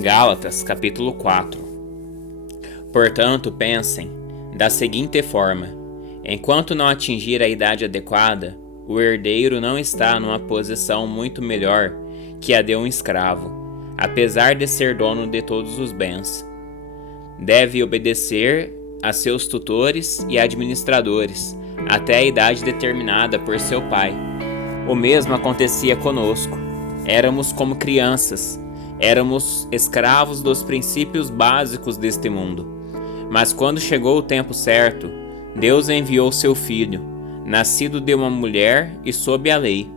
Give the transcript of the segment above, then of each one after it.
Gálatas, capítulo 4. Portanto, pensem da seguinte forma: enquanto não atingir a idade adequada, o herdeiro não está numa posição muito melhor que a de um escravo, apesar de ser dono de todos os bens. Deve obedecer a seus tutores e administradores até a idade determinada por seu pai. O mesmo acontecia conosco. Éramos como crianças, éramos escravos dos princípios básicos deste mundo. Mas quando chegou o tempo certo, Deus enviou seu Filho, nascido de uma mulher e sob a lei.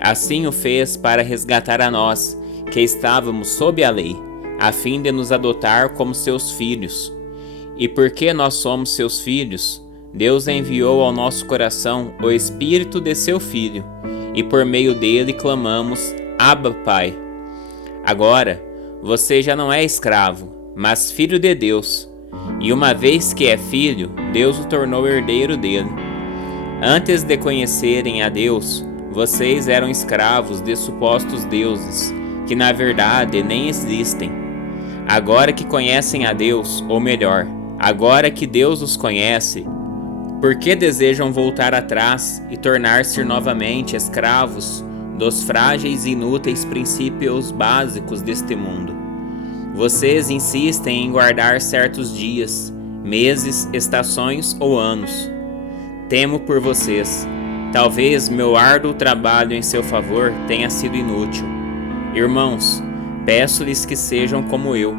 Assim o fez para resgatar a nós, que estávamos sob a lei, a fim de nos adotar como seus filhos. E porque nós somos seus filhos, Deus enviou ao nosso coração o Espírito de seu Filho, e por meio dele clamamos: Abba, Pai. Agora, você já não é escravo, mas filho de Deus, e uma vez que é filho, Deus o tornou herdeiro dele. Antes de conhecerem a Deus, vocês eram escravos de supostos deuses, que na verdade nem existem. Agora que conhecem a Deus, ou melhor, agora que Deus os conhece, por que desejam voltar atrás e tornar-se novamente escravos dos frágeis e inúteis princípios básicos deste mundo? Vocês insistem em guardar certos dias, meses, estações ou anos. Temo por vocês. Talvez meu árduo trabalho em seu favor tenha sido inútil. Irmãos, peço-lhes que sejam como eu,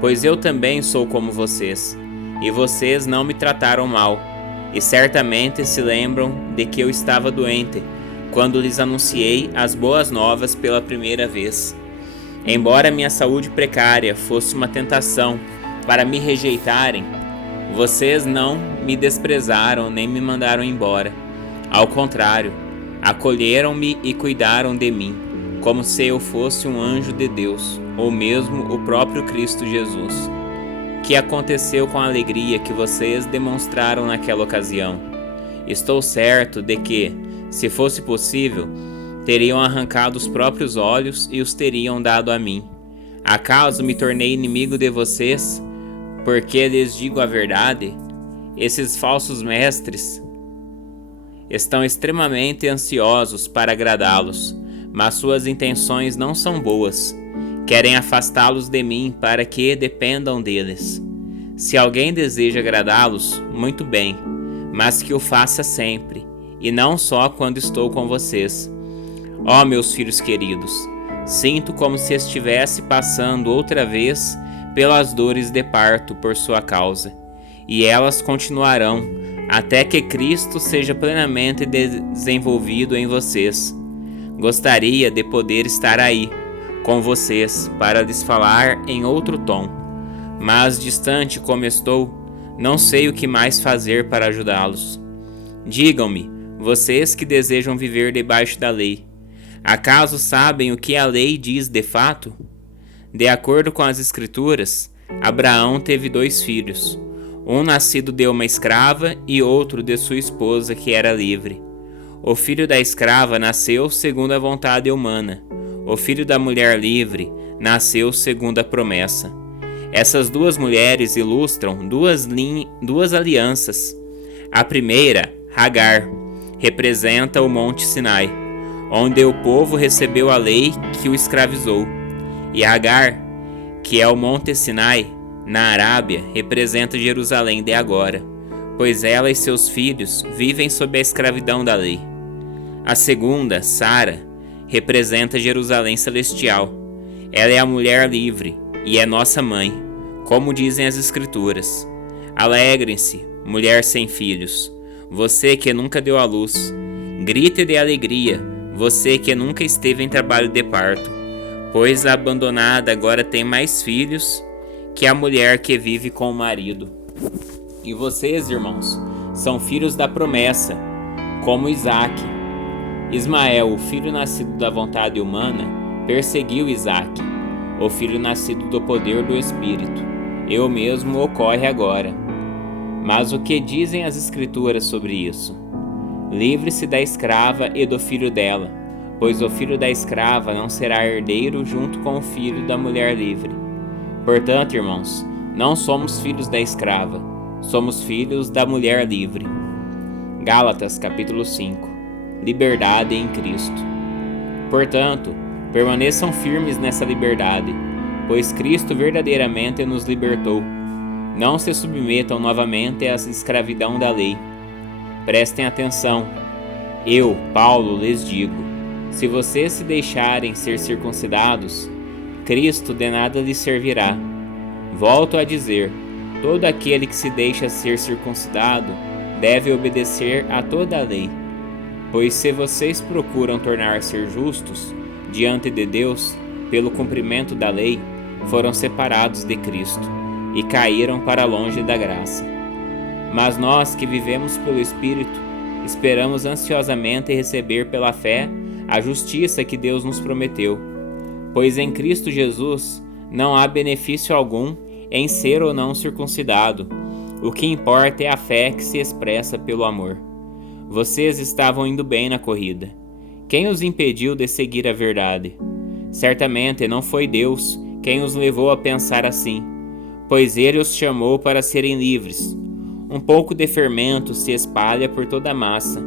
pois eu também sou como vocês, e vocês não me trataram mal, e certamente se lembram de que eu estava doente quando lhes anunciei as boas novas pela primeira vez. Embora minha saúde precária fosse uma tentação para me rejeitarem, vocês não me desprezaram nem me mandaram embora. Ao contrário, acolheram-me e cuidaram de mim, como se eu fosse um anjo de Deus, ou mesmo o próprio Cristo Jesus. Que aconteceu com a alegria que vocês demonstraram naquela ocasião? Estou certo de que, se fosse possível, teriam arrancado os próprios olhos e os teriam dado a mim. Acaso me tornei inimigo de vocês, porque lhes digo a verdade? Esses falsos mestres estão extremamente ansiosos para agradá-los, mas suas intenções não são boas. Querem afastá-los de mim para que dependam deles. Se alguém deseja agradá-los, muito bem, mas que o faça sempre, e não só quando estou com vocês. Ó meus filhos queridos, sinto como se estivesse passando outra vez pelas dores de parto por sua causa, e elas continuarão até que Cristo seja plenamente desenvolvido em vocês. Gostaria de poder estar aí, com vocês, para lhes falar em outro tom, mas distante como estou, não sei o que mais fazer para ajudá-los. Digam-me, vocês que desejam viver debaixo da lei, acaso sabem o que a lei diz de fato? De acordo com as Escrituras, Abraão teve 2 filhos, um nascido de uma escrava e outro de sua esposa que era livre. O filho da escrava nasceu segundo a vontade humana, o filho da mulher livre nasceu segundo a promessa. Essas 2 mulheres ilustram duas alianças. A primeira, Hagar, representa o Monte Sinai, onde o povo recebeu a lei que o escravizou. E Hagar, que é o Monte Sinai, na Arábia, representa Jerusalém de agora, pois ela e seus filhos vivem sob a escravidão da lei. A segunda, Sara, representa Jerusalém celestial. Ela é a mulher livre e é nossa mãe, como dizem as Escrituras. Alegrem-se, mulher sem filhos, você que nunca deu à luz. Grite de alegria, você que nunca esteve em trabalho de parto, pois a abandonada agora tem mais filhos que a mulher que vive com o marido. E vocês, irmãos, são filhos da promessa, como Isaque. Ismael, o filho nascido da vontade humana, perseguiu Isaque, o filho nascido do poder do Espírito. E o mesmo ocorre agora. Mas o que dizem as Escrituras sobre isso? Livre-se da escrava e do filho dela, pois o filho da escrava não será herdeiro junto com o filho da mulher livre. Portanto, irmãos, não somos filhos da escrava, somos filhos da mulher livre. Gálatas capítulo 5. Liberdade em Cristo. Portanto, permaneçam firmes nessa liberdade, pois Cristo verdadeiramente nos libertou. Não se submetam novamente à escravidão da lei. Prestem atenção. Eu, Paulo, lhes digo: se vocês se deixarem ser circuncidados, Cristo de nada lhes servirá. Volto a dizer: todo aquele que se deixa ser circuncidado deve obedecer a toda a lei. Pois se vocês procuram tornar-se justos diante de Deus pelo cumprimento da lei, foram separados de Cristo e caíram para longe da graça. Mas nós que vivemos pelo Espírito, esperamos ansiosamente receber pela fé a justiça que Deus nos prometeu. Pois em Cristo Jesus não há benefício algum em ser ou não circuncidado. O que importa é a fé que se expressa pelo amor. Vocês estavam indo bem na corrida. Quem os impediu de seguir a verdade? Certamente não foi Deus quem os levou a pensar assim, pois Ele os chamou para serem livres. Um pouco de fermento se espalha por toda a massa.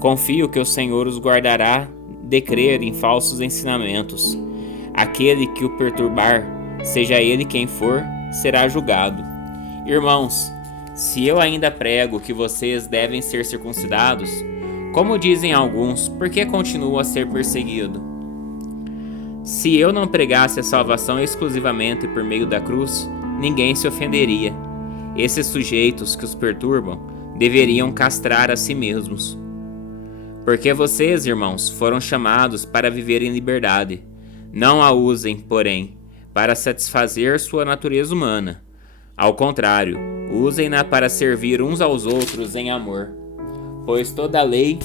Confio que o Senhor os guardará de crer em falsos ensinamentos. Aquele que o perturbar, seja ele quem for, será julgado. Irmãos, se eu ainda prego que vocês devem ser circuncidados, como dizem alguns, por que continuo a ser perseguido? Se eu não pregasse a salvação exclusivamente por meio da cruz, ninguém se ofenderia. Esses sujeitos que os perturbam deveriam castrar a si mesmos. Porque vocês, irmãos, foram chamados para viver em liberdade. Não a usem, porém, para satisfazer sua natureza humana. Ao contrário, usem-na para servir uns aos outros em amor. Pois toda a lei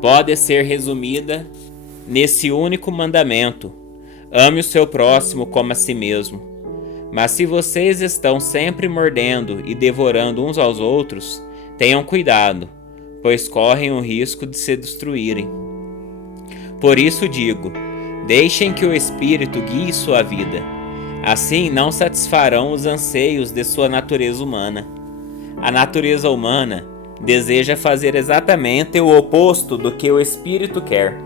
pode ser resumida nesse único mandamento: ame o seu próximo como a si mesmo. Mas se vocês estão sempre mordendo e devorando uns aos outros, tenham cuidado, pois correm o risco de se destruírem. Por isso digo, deixem que o Espírito guie sua vida. Assim não satisfarão os anseios de sua natureza humana. A natureza humana deseja fazer exatamente o oposto do que o Espírito quer.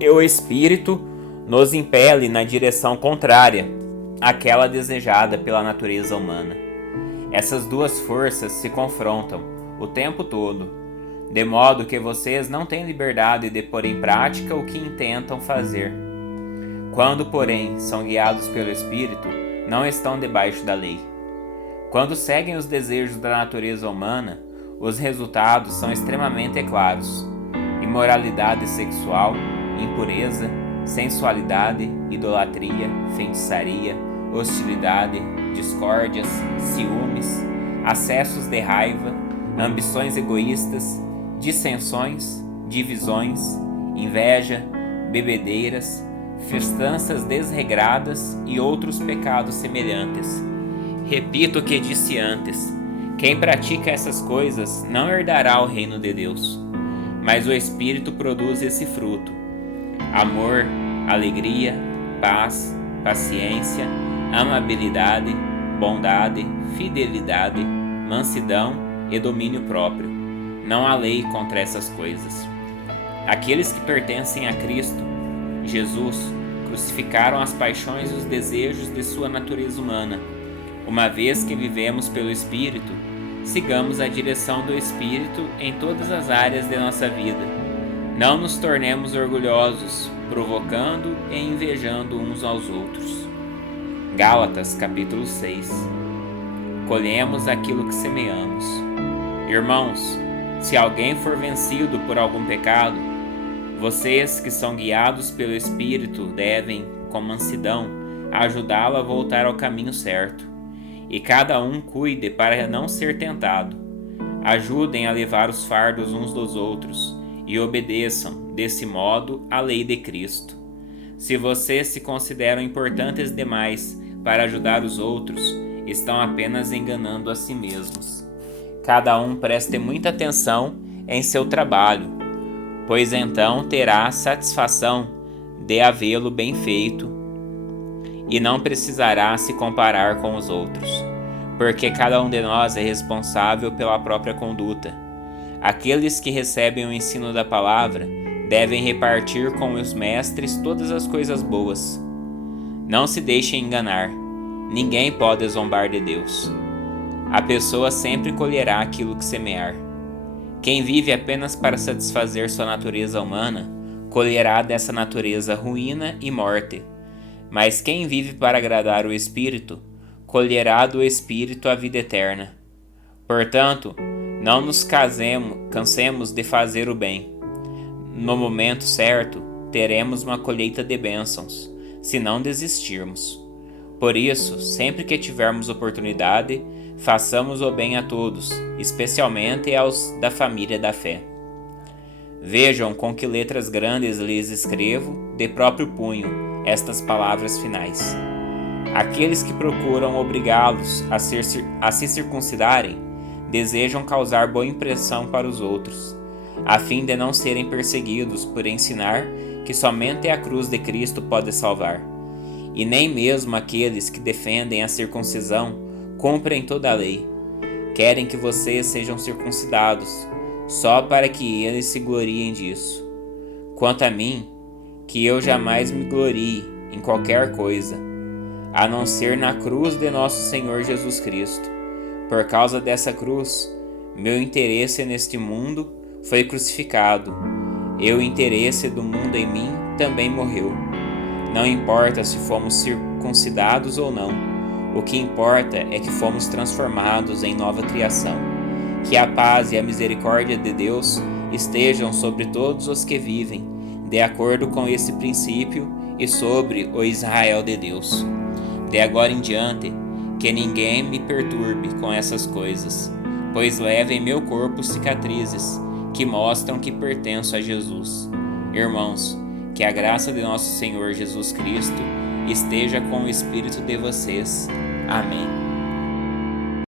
E o Espírito nos impele na direção contrária àquela desejada pela natureza humana. Essas duas forças se confrontam o tempo todo, de modo que vocês não têm liberdade de pôr em prática o que intentam fazer. Quando, porém, são guiados pelo Espírito, não estão debaixo da lei. Quando seguem os desejos da natureza humana, os resultados são extremamente claros: imoralidade sexual, impureza, sensualidade, idolatria, feitiçaria, hostilidade, discórdias, ciúmes, acessos de raiva, ambições egoístas, dissensões, divisões, inveja, bebedeiras, festanças desregradas e outros pecados semelhantes. Repito o que disse antes: quem pratica essas coisas não herdará o reino de Deus. Mas o Espírito produz esse fruto: amor, alegria, paz, paciência, amabilidade, bondade, fidelidade, mansidão e domínio próprio. Não há lei contra essas coisas. Aqueles que pertencem a Cristo Jesus crucificaram as paixões e os desejos de sua natureza humana. Uma vez que vivemos pelo Espírito, sigamos a direção do Espírito em todas as áreas de nossa vida. Não nos tornemos orgulhosos, provocando e invejando uns aos outros. Gálatas capítulo 6. Colhemos aquilo que semeamos. Irmãos, se alguém for vencido por algum pecado, vocês que são guiados pelo Espírito devem, com mansidão, ajudá-lo a voltar ao caminho certo. E cada um cuide para não ser tentado. Ajudem a levar os fardos uns dos outros e obedeçam, desse modo, à lei de Cristo. Se vocês se consideram importantes demais para ajudar os outros, estão apenas enganando a si mesmos. Cada um preste muita atenção em seu trabalho, pois então terá a satisfação de havê-lo bem feito e não precisará se comparar com os outros, porque cada um de nós é responsável pela própria conduta. Aqueles que recebem o ensino da palavra devem repartir com os mestres todas as coisas boas. Não se deixem enganar. Ninguém pode zombar de Deus. A pessoa sempre colherá aquilo que semear. Quem vive apenas para satisfazer sua natureza humana, colherá dessa natureza ruína e morte. Mas quem vive para agradar o Espírito, colherá do Espírito a vida eterna. Portanto, não nos cansemos de fazer o bem. No momento certo, teremos uma colheita de bênçãos, se não desistirmos. Por isso, sempre que tivermos oportunidade, façamos o bem a todos, especialmente aos da família da fé. Vejam com que letras grandes lhes escrevo, de próprio punho, estas palavras finais. Aqueles que procuram obrigá-los a se circuncidarem, desejam causar boa impressão para os outros, a fim de não serem perseguidos por ensinar que somente a cruz de Cristo pode salvar. E nem mesmo aqueles que defendem a circuncisão cumprem toda a lei. Querem que vocês sejam circuncidados, só para que eles se gloriem disso. Quanto a mim, que eu jamais me glorie em qualquer coisa, a não ser na cruz de nosso Senhor Jesus Cristo. Por causa dessa cruz, meu interesse neste mundo foi crucificado, e o interesse do mundo em mim também morreu. Não importa se fomos circuncidados ou não, o que importa é que fomos transformados em nova criação. Que a paz e a misericórdia de Deus estejam sobre todos os que vivem, de acordo com esse princípio e sobre o Israel de Deus. De agora em diante, que ninguém me perturbe com essas coisas, pois levo em meu corpo cicatrizes que mostram que pertenço a Jesus. Irmãos, que a graça de nosso Senhor Jesus Cristo esteja com o espírito de vocês. Amém.